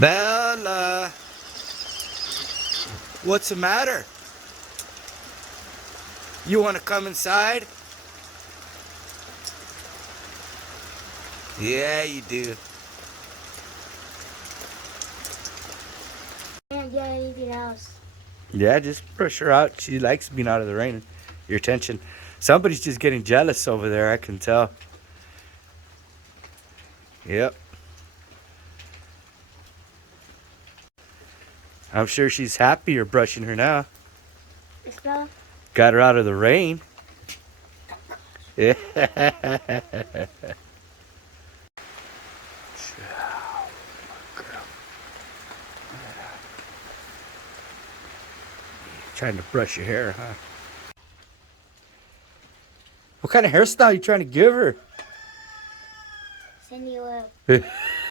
Bella, what's the matter? You want to come inside? Yeah, you do. Can't do anything else. Yeah, just push her out. She likes being out of the rain. Your attention. Somebody's just getting jealous over there, I can tell. Yep. I'm sure she's happy you're brushing her now. Isabella? Got her out of the rain. Yeah. Trying to brush your hair, huh? What kind of hairstyle are you trying to give her? Cindy Lou.